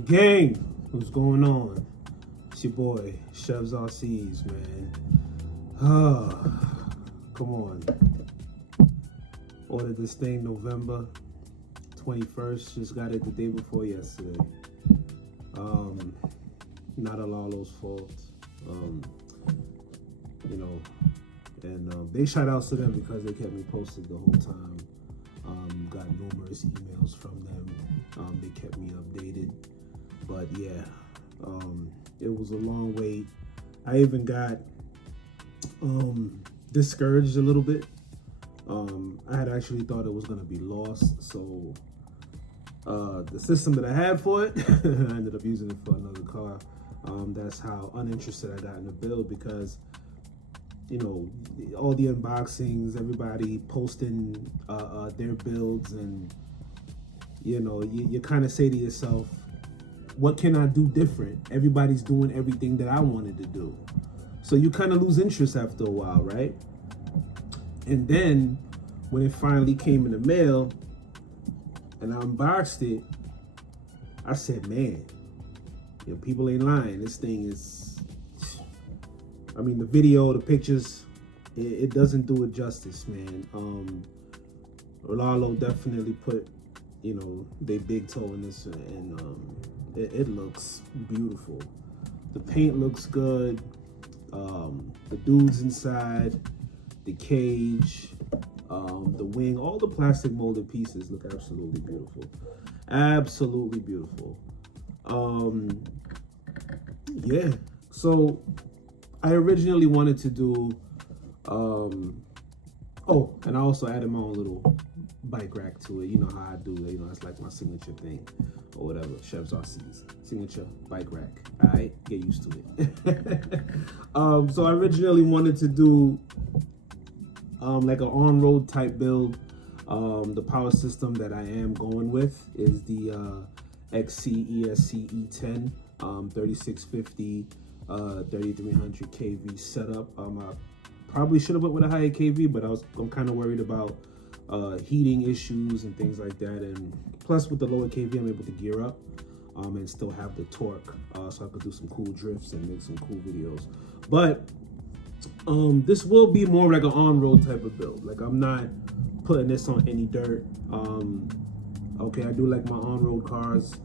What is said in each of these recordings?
Gang, what's going on? It's your boy, Chev'sRC's, man. Come on. Ordered this thing November 21st, just got it the day before yesterday. Not rlaarlo's fault. Big shout outs to them because they kept me posted the whole time. Got numerous emails from them. They kept me updated. But yeah, it was a long wait. I even got discouraged a little bit. I had actually thought it was gonna be lost, so the system that I had for it, I ended up using it for another car. That's how uninterested I got in the build, because all the unboxings, everybody posting their builds, and you kind of say to yourself, what can I do different? Everybody's doing everything that I wanted to do. So you kind of lose interest after a while, right? And then when it finally came in the mail and I unboxed it, I said, man, people ain't lying. This thing is, the video, the pictures, it doesn't do it justice, man. rlaarlo definitely put, they big toe in this, and it looks beautiful. The paint looks good. The dudes inside, the cage, the wing, all the plastic molded pieces look absolutely beautiful. Absolutely beautiful. Yeah, so I originally wanted to do, and I also added my own little bike rack to it. You know how I do it, that's like my signature thing, or whatever, Chev'sRC's signature bike rack. All right, get used to it. So I originally wanted to do like an on-road type build. The power system that I am going with is the xc-esc E10, 3650, 3300 kV setup. I probably should have went with a higher kV, but I'm kind of worried about heating issues and things like that. And plus, with the lower kV, I'm able to gear up and still have the torque, so I could do some cool drifts and make some cool videos. But this will be more like an on-road type of build. Like, I'm not putting this on any dirt. Okay, I do like my on-road cars.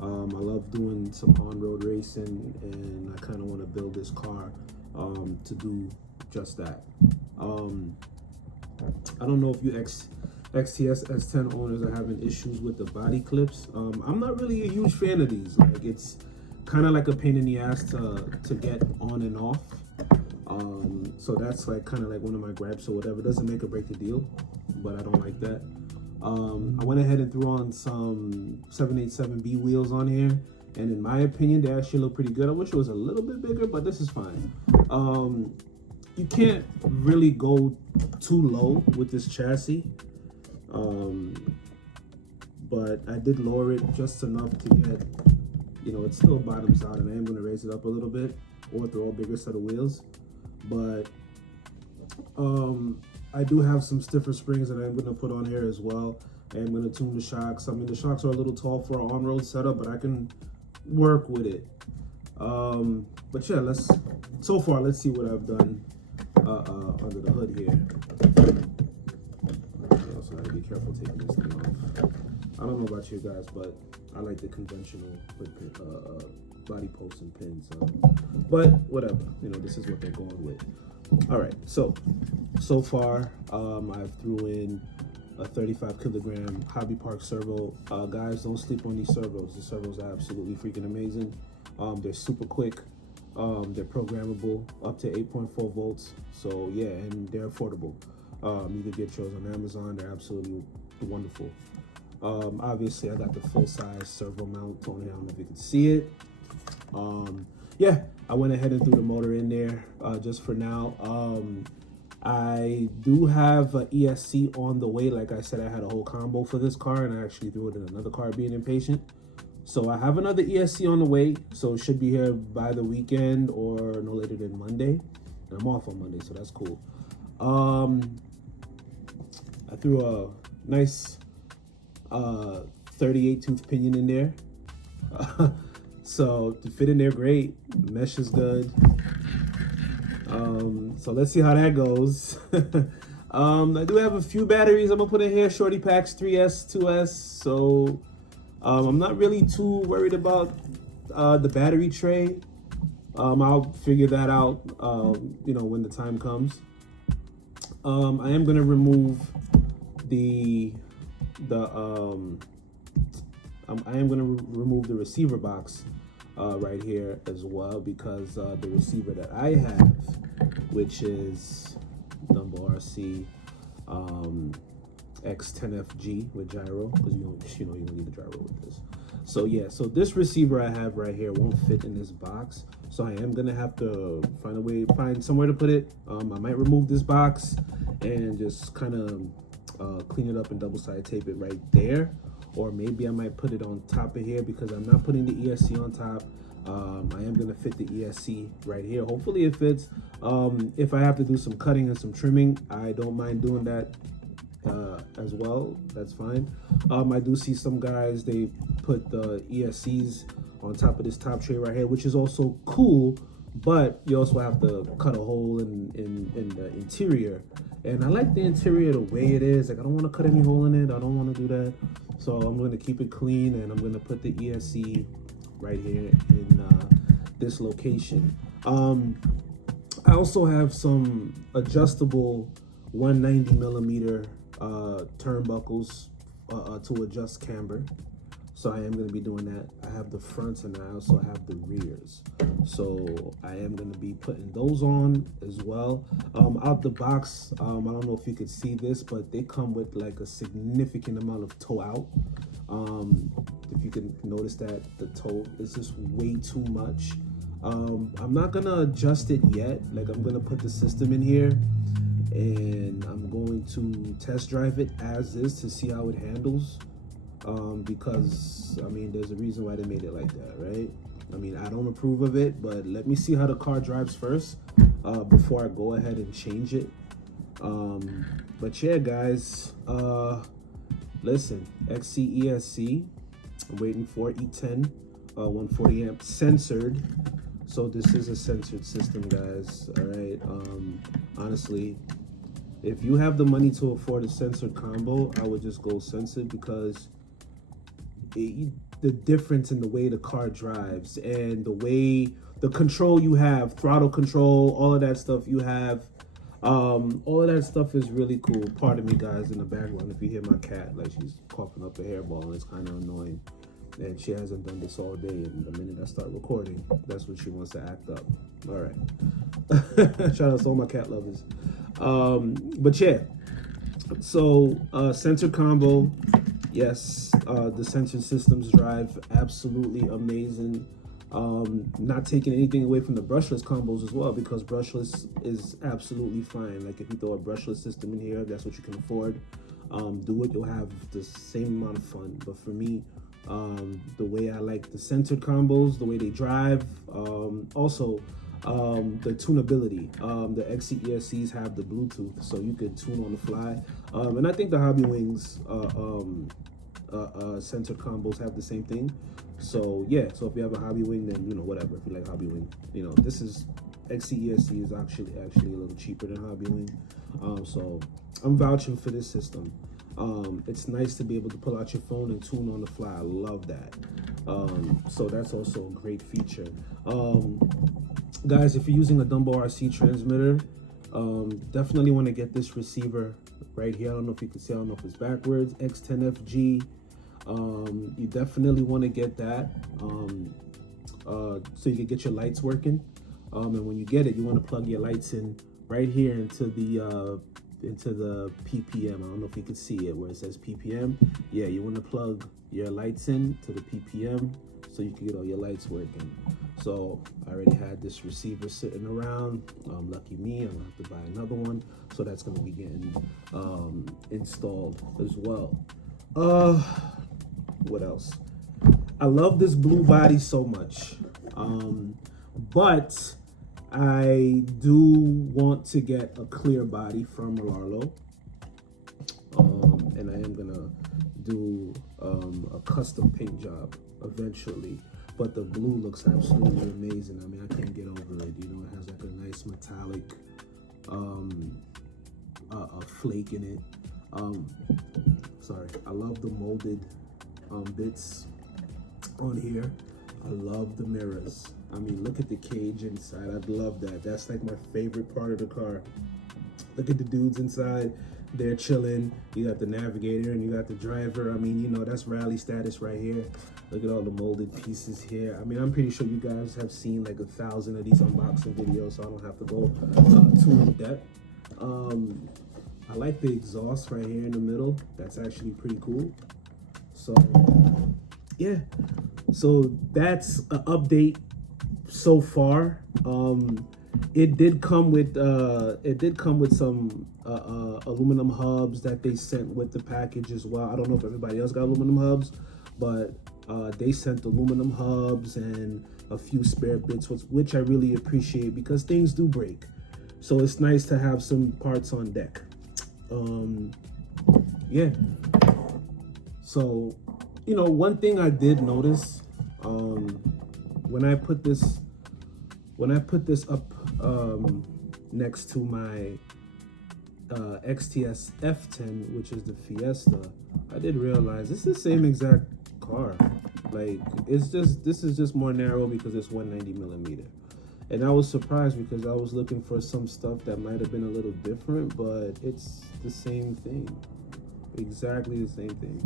I love doing some on-road racing, and I kind of want to build this car to do just that. I don't know if you xts-s10 owners are having issues with the body clips. I'm not really a huge fan of these. Like, it's kind of like a pain in the ass to get on and off. So that's like kind of like one of my gripes or whatever. Doesn't make or break the deal, but I don't like that. I went ahead and threw on some 787B wheels on here, and in my opinion, they actually look pretty good. I wish it was a little bit bigger, but this is fine. You can't really go too low with this chassis, but I did lower it just enough to get, it still bottoms out, and I am going to raise it up a little bit or throw a bigger set of wheels. But I do have some stiffer springs that I'm going to put on here as well. I am going to tune the shocks. The shocks are a little tall for an on-road setup, but I can work with it. But yeah, let's see what I've done under the hood here. Okay, also I gotta be careful taking this thing off. I don't know about you guys, but I like the conventional body posts and pins. But whatever, this is what they're going with. All right, so far I've threw in a 35 kilogram Hobby Park servo. Guys, don't sleep on these servos. The servos are absolutely freaking amazing. They're super quick. They're programmable up to 8.4 volts. So yeah, and they're affordable. You can get yours on Amazon. They're absolutely wonderful. Obviously I got the full-size servo mount on here. I don't know if you can see it. Yeah, I went ahead and threw the motor in there just for now. I do have an ESC on the way. Like I said, I had a whole combo for this car, and I actually threw it in another car, being impatient. So I have another ESC on the way, so it should be here by the weekend or no later than Monday. And I'm off on Monday, so that's cool. I threw a nice 38 tooth pinion in there. So to fit in there, great. The mesh is good. So let's see how that goes. I do have a few batteries I'm gonna put in here. Shorty packs 3S, 2S. So I'm not really too worried about the battery tray. I'll figure that out, you know, when the time comes. I am gonna remove I am gonna remove the receiver box right here as well, because the receiver that I have, which is xc X10FG with gyro, because you know you don't need a gyro with this. So yeah, so this receiver I have right here won't fit in this box, so I am gonna have to find somewhere to put it. I might remove this box and just kind of clean it up and double-sided tape it right there, or maybe I might put it on top of here, because I'm not putting the ESC on top. I am gonna fit the ESC right here. Hopefully it fits. If I have to do some cutting and some trimming, I don't mind doing that as well. That's fine. I do see some guys, they put the ESCs on top of this top tray right here, which is also cool, but you also have to cut a hole in the interior, and I like the interior the way it is. Like, I don't want to cut any hole in it. I don't want to do that, so I'm going to keep it clean, and I'm going to put the ESC right here in this location. I also have some adjustable 190 millimeter turnbuckles to adjust camber, so I am going to be doing that. I have the fronts and I also have the rears, so I am going to be putting those on as well. Out the box, I don't know if you could see this, but they come with like a significant amount of toe out. If you can notice that the toe is just way too much. I'm not gonna adjust it yet. Like, I'm gonna put the system in here and I'm going to test drive it as is to see how it handles, because I mean, there's a reason why they made it like that, right? I mean, I don't approve of it, but let me see how the car drives first before I go ahead and change it. But yeah, guys, listen, xc-esc, I'm waiting for E10 140 amp censored. So this is a censored system, guys. All right. Honestly, if you have the money to afford a censored combo, I would just go censored, because the difference in the way the car drives and the way the control you have, throttle control, all of that stuff you have, all of that stuff is really cool. Pardon me, guys, in the background if you hear my cat, like, she's coughing up a hairball and it's kind of annoying. And she hasn't done this all day, and the minute I start recording, that's when she wants to act up. All right. Shout out to all my cat lovers. But yeah, so sensor combo, yes, the sensor systems drive absolutely amazing. Not taking anything away from the brushless combos as well, because brushless is absolutely fine. Like, if you throw a brushless system in here, that's what you can afford. Do it, you'll have the same amount of fun. But for me, the way I like the centered combos, the way they drive, also the tunability. The xc-escs have the Bluetooth, so you can tune on the fly, and I think the Hobby Wings centered combos have the same thing. So yeah, so if you have a Hobby Wing, then, you know, whatever, if you like Hobby Wing, you know, this is xc-esc is actually a little cheaper than Hobby Wing, so I'm vouching for this system. It's nice to be able to pull out your phone and tune on the fly. I love that. So that's also a great feature. Guys, if you're using a Dumbo RC transmitter, definitely want to get this receiver right here. I don't know if you can see, I don't know if it's backwards, X10FG. You definitely want to get that, so you can get your lights working. And when you get it, you want to plug your lights in right here into the PPM. I don't know if you can see it where it says PPM. Yeah, you want to plug your lights in to the PPM so you can get all your lights working. So I already had this receiver sitting around. Lucky me, I'm gonna have to buy another one. So that's gonna be getting installed as well. What else? I love this blue body so much, but I do want to get a clear body from rlaarlo, and I am gonna do a custom paint job eventually. But the blue looks absolutely amazing. I mean, I can't get over it. You know, it has like a nice metallic a flake in it. Sorry, I love the molded bits on here. I love the mirrors. I mean, look at the cage inside. I love that. That's like my favorite part of the car. Look at the dudes inside. They're chilling. You got the navigator and you got the driver. I mean, you know, that's rally status right here. Look at all the molded pieces here. I mean, I'm pretty sure you guys have seen like 1,000 of these unboxing videos, so I don't have to go too in depth. I like the exhaust right here in the middle. That's actually pretty cool. So yeah, so that's an update so far. It did come with some aluminum hubs that they sent with the package as well. I don't know if everybody else got aluminum hubs, but they sent aluminum hubs and a few spare bits, which I really appreciate because things do break. So it's nice to have some parts on deck. Yeah. So, you know, one thing I did notice when I put this up next to my xts-s10, which is the Fiesta, I did realize it's the same exact car. Like, this is just more narrow because it's 190 millimeter. And I was surprised because I was looking for some stuff that might have been a little different, but it's the same thing. Exactly the same thing.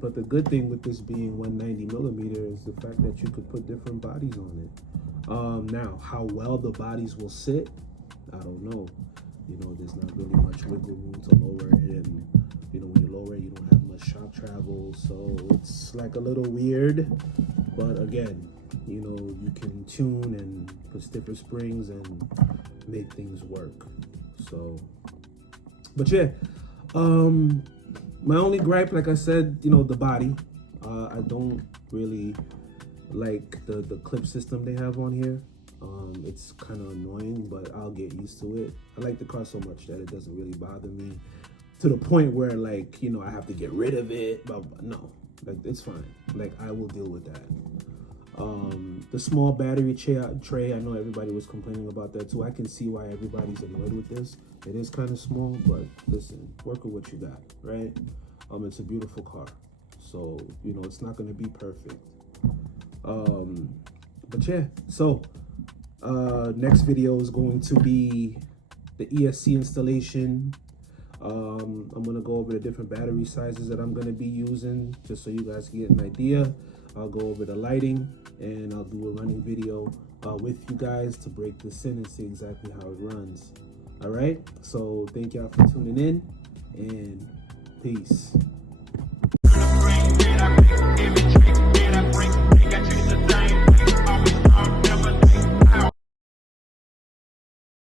But the good thing with this being 190 millimeter is the fact that you could put different bodies on it. Now, how well the bodies will sit, I don't know. You know, there's not really much wiggle room to lower it, and you know, when you lower it, you don't have much shock travel, so it's like a little weird. But again, you know, you can tune and put stiffer springs and make things work. So, but yeah, my only gripe, like I said, you know, the body. I don't really like the clip system they have on here. It's kind of annoying, but I'll get used to it. I like the car so much that it doesn't really bother me to the point where, like, you know, I have to get rid of it. But no, like, it's fine. Like, I will deal with that. The small battery tray, I know everybody was complaining about that too. I can see why everybody's annoyed with this. It is kind of small, but listen, work with what you got, right? It's a beautiful car, so you know it's not going to be perfect. But yeah, so next video is going to be the ESC installation. I'm going to go over the different battery sizes that I'm going to be using, just so you guys can get an idea. I'll go over the lighting, and I'll do a running video with you guys to break this in and see exactly how it runs. All right, so thank y'all for tuning in, and peace.